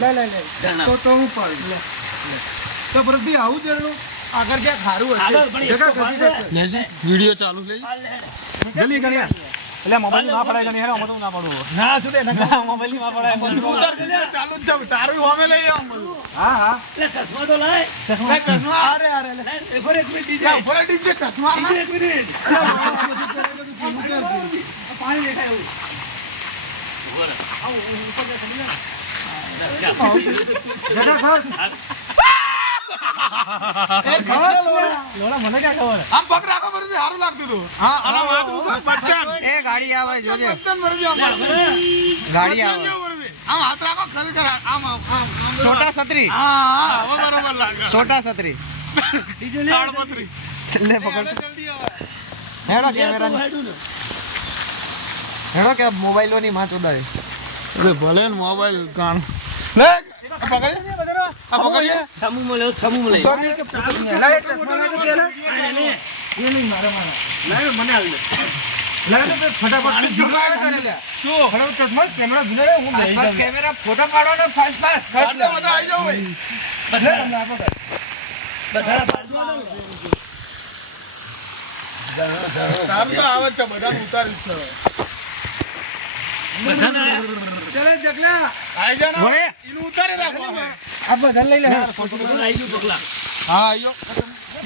લે તો હું પાડું લે તો ભરતભાઈ આવું જરણું આગળ ક્યાંક સારું હશે જગા ખસી જશે વિડિયો ચાલુ છે જલ્દી કરી એટલે મોબાઈલ ના પડાય ગણી હેરો મતો ના પડો ના સુડે ના મોબાઈલ ની માં પડાય ઉતર કે ચાલુ જ જાવ તારું હોમે લઈ આવ હા એટલે ચશ્મા તો લાય ચશ્મા અરે લે ઉપર એક મિનિટ ડીજે ઉપર ડીજે ચશ્મા એક મિનિટ પાણી દેખાય એવું ઉપર આવ ઉપર દે ખડી જગા ખાવ એ ખબર લોડા મને ક્યાં ખબર આમ પગ રાખો બરજી સારું લાગતું હતું હા આલા વાત બટન એ ગાડી આવે જોજે બટન બરજી આમ ગાડી આવે આમ હાથ રાખો ખરેખર આમ છોટા છત્રી હા હવે બરોબર લાગે છોટા છત્રી બીજું લે તાળપત્રી લે પકડ જલ્દી આવે હેડો કેમેરા હેડો કે મોબાઈલ ની માં ચોદાય અરે ભલે ને મોબાઈલ કાન લે પકડ આ પકડીએ છમુ મળે લે એ નહીં મારે લે મને આવી લે ફટાફટ જુગાડ કરી લે શું ફટાફટ ચશ્મા કેમેરા ભૂલે હું લઈ જાઉં કેમેરા ફોટો પાડો ને ફાસ્ટ ફાસ્ટ કટ લે બધા આવી જાવ ભાઈ બધા તમને આપો બધા પાડવા દો કામ તો આવે છે બધા ઉતારીશ તો ચલે જગલા આઈ જા ને ઇનું ઉતારી રાખો આ બધા લઈ લે ફોટો આવી ગયો પગલા હા આયો